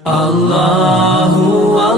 Allahu Allahu Allahu Allah Allahu Allahu Allahu Allah Allahu Allahu Allahu Allahu Allahu Allahu Allahu Allahu Allahu Allah Allahu Allahu Allahu Allahu Allahu Allahu Allahu Allahu Allahu Allah Allahu Allahu Allahu Allahu Allahu Allahu Allahu Allahu Allahu Allah Allahu Allahu Allahu Allahu Allahu Allahu Allahu Allahu Allahu Allah Allahu Allahu Allahu Allahu Allahu Allahu Allahu Allahu Allahu Allah Allahu Allahu Allahu Allahu Allahu Allahu Allahu Allahu Allahu Allah Allahu Allahu Allahu Allahu Allahu Allahu Allahu Allahu Allahu Allah Allahu Allahu Allahu Allahu Allahu Allahu Allahu Allahu Allahu Allah Allahu Allahu Allahu Allahu Allahu Allahu Allahu Allahu Allahu Allah Allahu Allahu Allahu Allahu Allahu Allahu Allahu Allahu Allahu Allah Allahu Allahu Allahu Allahu Allahu Allahu Allahu Allahu Allahu Allah Allahu Allahu Allahu Allahu Allahu Allahu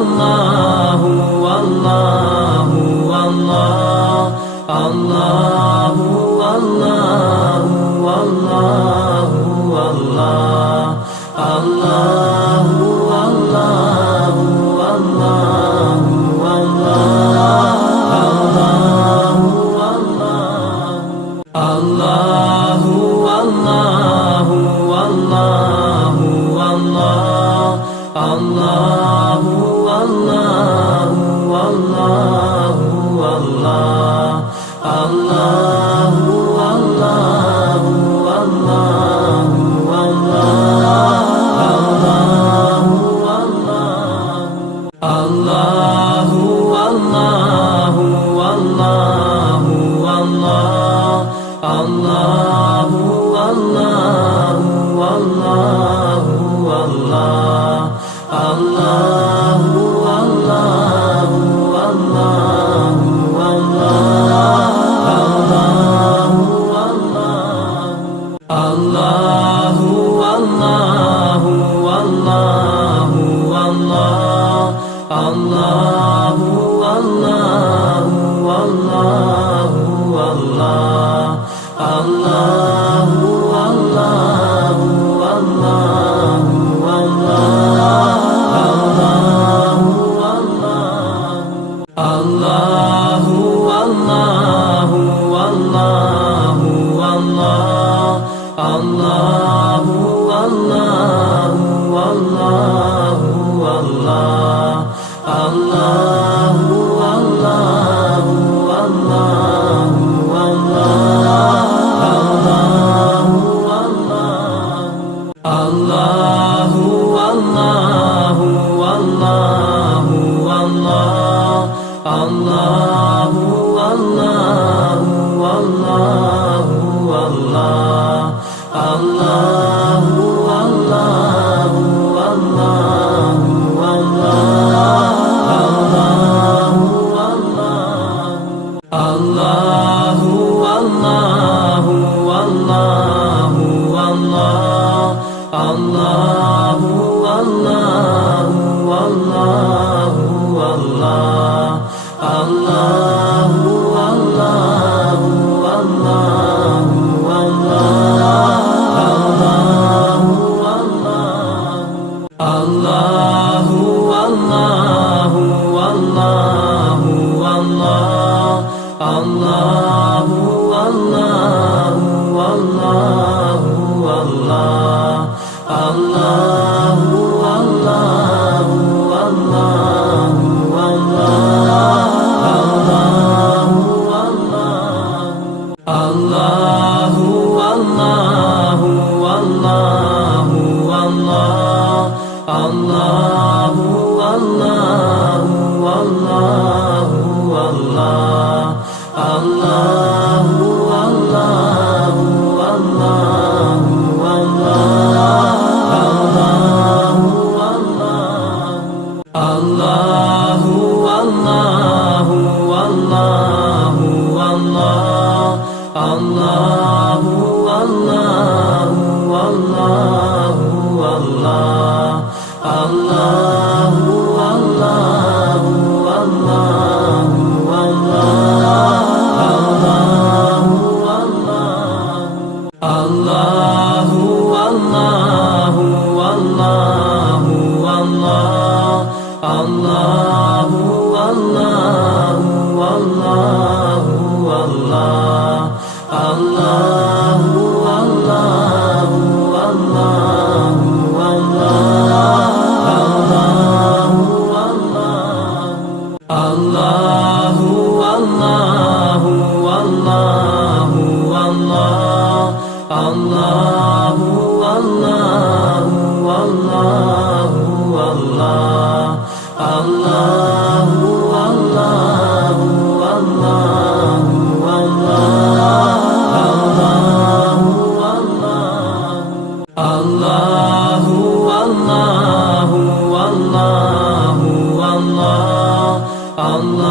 Allahu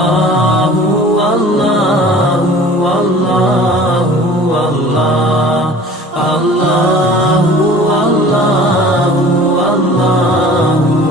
Allahu Allahu Allah Allahu Allahu Allahu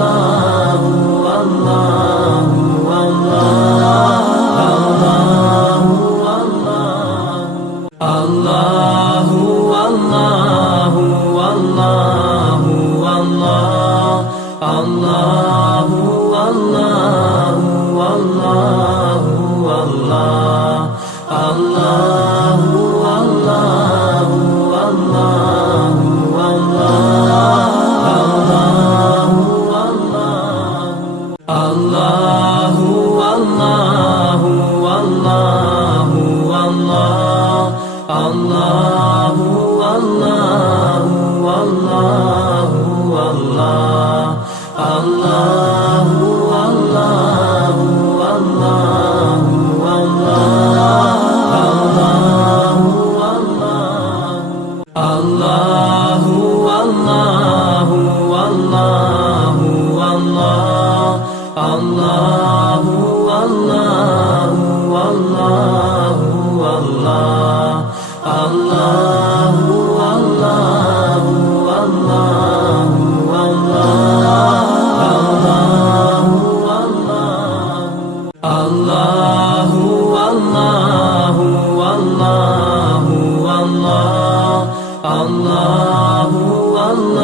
الله الله الله الله الله الله الله الله الله والله والله الله والله والله والله الله والله والله والله الله والله والله والله الله والله والله والله الله والله والله والله الله والله والله والله الله والله والله والله الله والله والله الله والله والله والله الله والله والله والله الله والله والله الله والله والله والله الله والله والله والله الله والله والله الله والله والله والله الله والله والله والله الله والله والله الله والله والله والله الله والله والله والله الله والله والله الله والله والله والله الله والله والله والله الله والله والله الله والله والله والله الله والله والله والله الله والله والله الله والله والله والله الله والله والله والله الله والله والله الله والله والله والله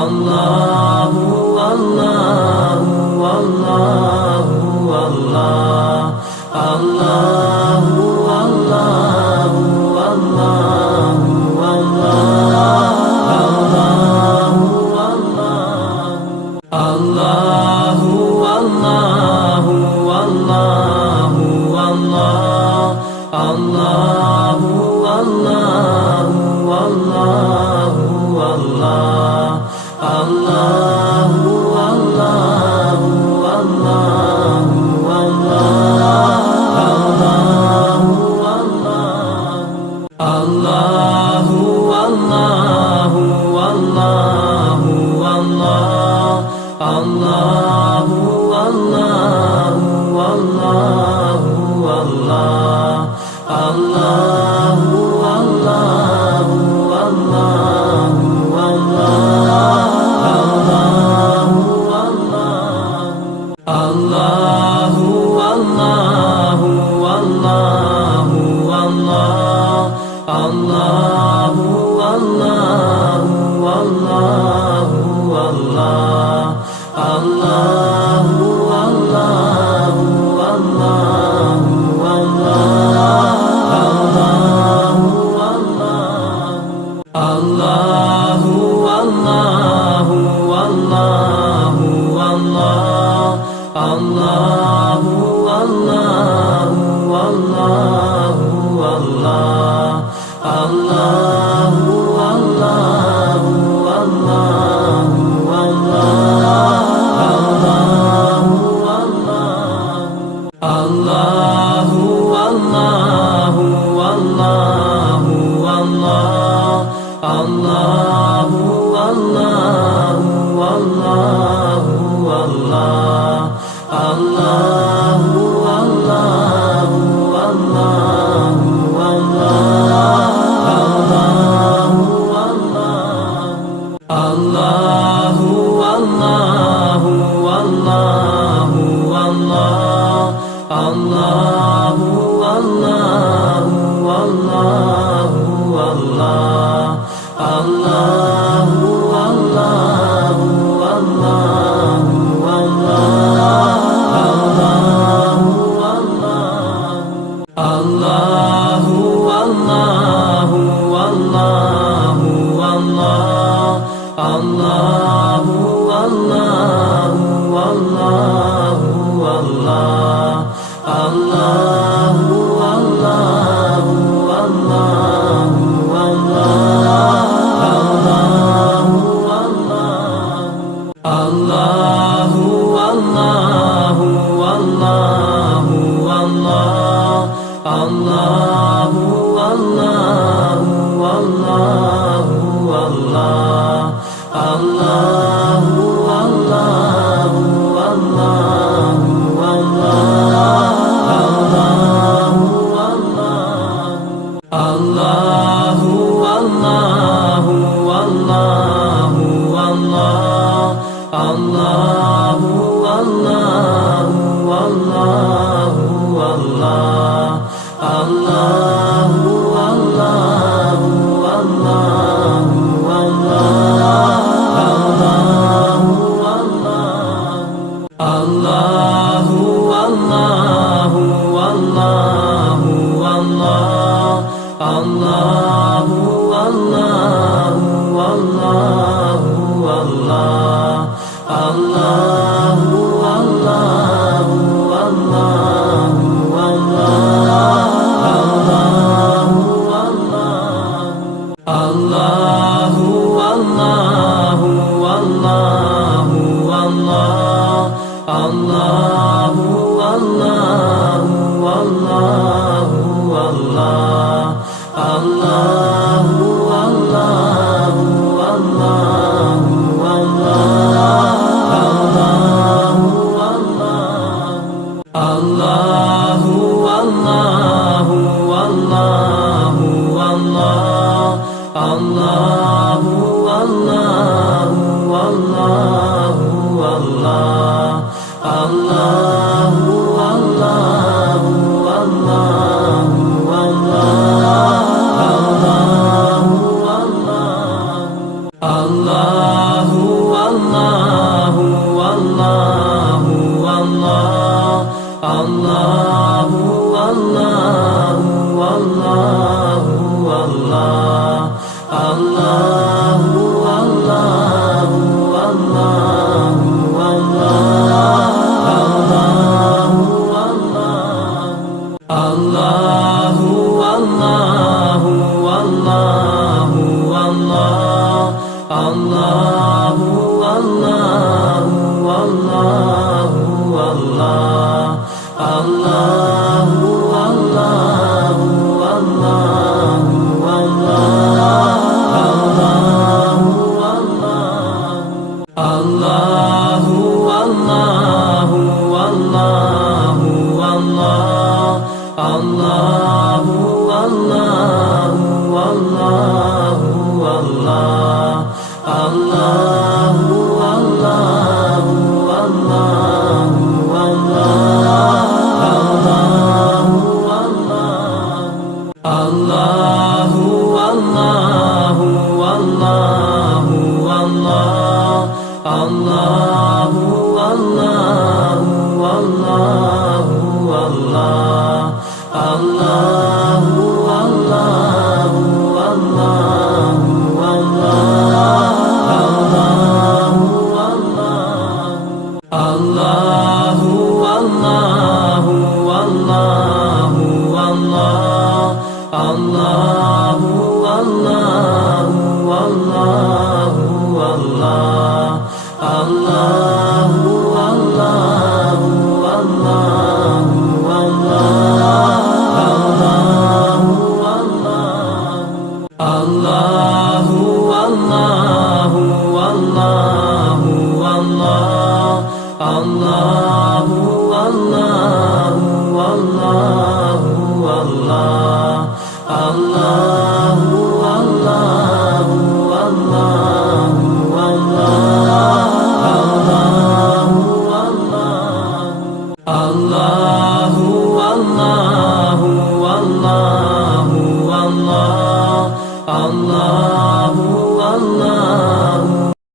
الله والله والله والله الله والله والله والله Allahu Allahu Allahu Allah, Allahu Allahu Allahu Allah, Allahu Allahu Allahu Allahu Allahu Allahu Allah, Allahu Allahu Allahu Allah, Allahu Allahu Allahu Allahu Allahu Allahu Allah, Allahu Allahu Allahu Allah, Allahu Allahu Allahu Allahu Allahu Allahu Allah, Allahu Allahu Allahu Allah, Allahu Allahu Allahu Allahu Allahu Allahu Allah, Allahu Allahu Allahu Allah, Allahu Allahu Allahu Allahu Allahu Allahu Allah, Allahu Allahu Allahu Allah, Allahu Allahu Allahu Allahu Allahu Allahu Allah, Allahu Allahu Allahu Allah, Allahu Allahu Allahu Allahu Allahu Allahu Allah, Allahu Allahu Allahu Allah, Allahu Allahu Allahu Allahu Allahu Allahu Allah, Allahu Allahu Allahu Allah, Allahu Allahu Allahu Allahu Allahu Allahu Allah, Allahu Allahu Allahu Allah, Allahu Allahu Allahu Allahu Allahu Allahu Allah, Allahu Allahu Allahu Allah, Allahu Allahu Allahu Allahu Allahu Allahu Allah, Allahu Allahu Allahu Allah, Allahu Allahu Allahu Allahu Allahu Allahu Allah, Allahu Allahu